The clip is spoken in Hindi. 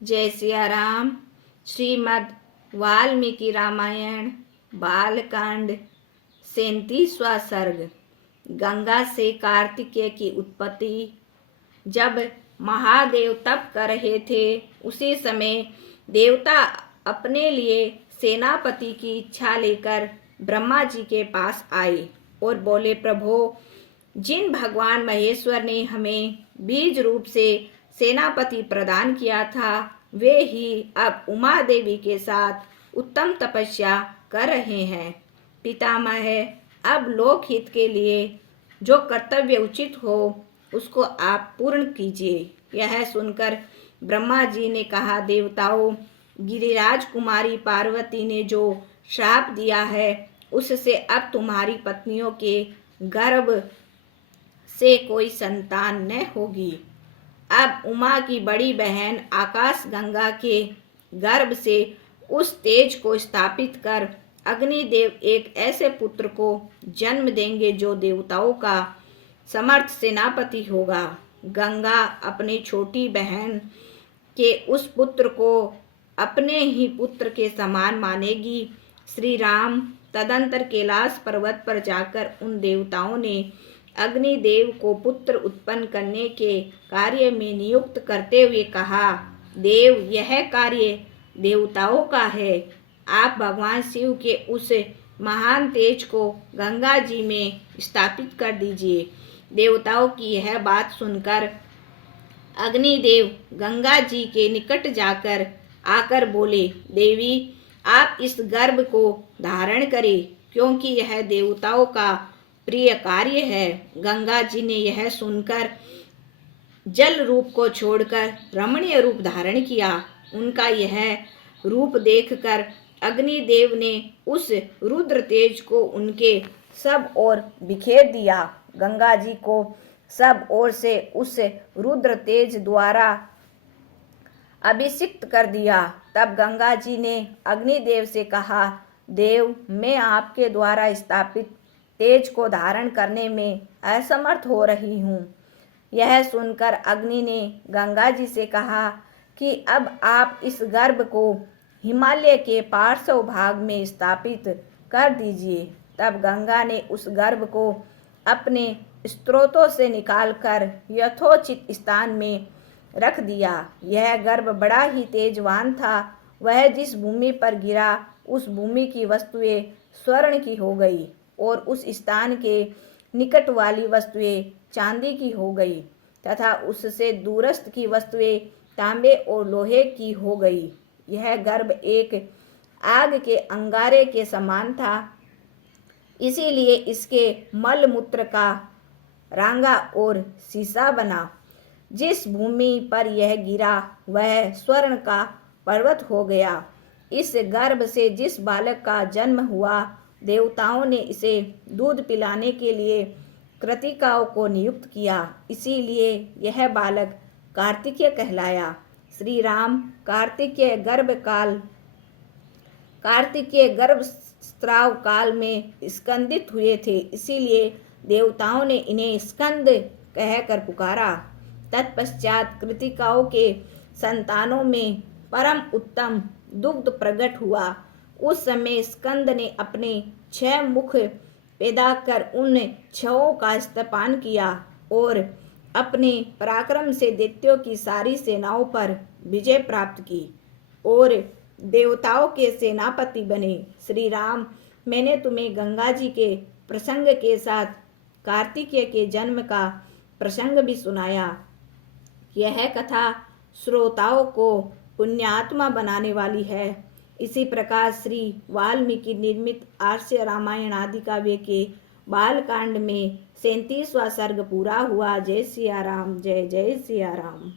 जय सिया राम। श्रीमद् वाल्मीकि रामायण बालकांड 37वां सर्ग। गंगा से कार्तिकेय की उत्पत्ति। जब महादेव तप कर रहे थे उसी समय देवता अपने लिए सेनापति की इच्छा लेकर ब्रह्मा जी के पास आए और बोले, प्रभो, जिन भगवान महेश्वर ने हमें बीज रूप से सेनापति प्रदान किया था वे ही अब उमा देवी के साथ उत्तम तपस्या कर रहे हैं। पितामह, अब लोक हित के लिए जो कर्तव्य उचित हो उसको आप पूर्ण कीजिए। यह सुनकर ब्रह्मा जी ने कहा, देवताओं, गिरिराज कुमारी पार्वती ने जो श्राप दिया है उससे अब तुम्हारी पत्नियों के गर्भ से कोई संतान न होगी। अब उमा की बड़ी बहन आकाश गंगा के गर्भ से उस तेज को स्थापित कर अग्निदेव एक ऐसे पुत्र को जन्म देंगे जो देवताओं का समर्थ सेनापति होगा। गंगा अपनी छोटी बहन के उस पुत्र को अपने ही पुत्र के समान मानेगी। श्री राम तदंतर कैलाश पर्वत पर जाकर उन देवताओं ने अग्निदेव को पुत्र उत्पन्न करने के कार्य में नियुक्त करते हुए कहा, देव, यह कार्य देवताओं का है। आप भगवान शिव के उस महान तेज को गंगा जी में स्थापित कर दीजिए। देवताओं की यह बात सुनकर अग्निदेव गंगा जी के निकट जाकर आकर बोले, देवी, आप इस गर्भ को धारण करें क्योंकि यह देवताओं का प्रिय कार्य है। गंगा जी ने यह सुनकर जल रूप को छोड़कर रमणीय रूप धारण किया। उनका यह रूप देखकर अग्निदेव ने उस रुद्र तेज को उनके सब ओर बिखेर दिया। गंगा जी को सब ओर से उस रुद्र तेज द्वारा अभिषिक्त कर दिया। तब गंगा जी ने अग्निदेव से कहा, देव, मैं आपके द्वारा स्थापित तेज को धारण करने में असमर्थ हो रही हूँ। यह सुनकर अग्नि ने गंगा जी से कहा कि अब आप इस गर्भ को हिमालय के पार्श्व भाग में स्थापित कर दीजिए। तब गंगा ने उस गर्भ को अपने स्त्रोतों से निकालकर यथोचित स्थान में रख दिया। यह गर्भ बड़ा ही तेजवान था। वह जिस भूमि पर गिरा उस भूमि की वस्तुएं स्वर्ण की हो गई और उस स्थान के निकट वाली वस्तुएं चांदी की हो गई तथा उससे दूरस्थ की वस्तुएं तांबे और लोहे की हो गई। यह गर्भ एक आग के अंगारे के समान था, इसीलिए इसके मल मूत्र का रांगा और शीशा बना। जिस भूमि पर यह गिरा वह स्वर्ण का पर्वत हो गया। इस गर्भ से जिस बालक का जन्म हुआ देवताओं ने इसे दूध पिलाने के लिए कृतिकाओं को नियुक्त किया, इसीलिए यह बालक कार्तिकेय कहलाया। श्री राम कार्तिकेय गर्भस्राव काल में स्कंदित हुए थे, इसीलिए देवताओं ने इन्हें स्कंद कहकर पुकारा। तत्पश्चात कृतिकाओं के संतानों में परम उत्तम दुग्ध प्रकट हुआ। उस समय स्कंद ने अपने 6 मुख पैदा कर उन 6 का स्तपान किया और अपने पराक्रम से दैत्यों की सारी सेनाओं पर विजय प्राप्त की और देवताओं के सेनापति बने। श्री राम, मैंने तुम्हें गंगा जी के प्रसंग के साथ कार्तिकेय के जन्म का प्रसंग भी सुनाया। यह कथा श्रोताओं को पुण्यात्मा बनाने वाली है। इसी प्रकार श्री वाल्मीकि निर्मित आर्ष रामायण आदि काव्य के बालकांड में 37वां सर्ग पूरा हुआ। जय सिया राम। जय जय सिया राम।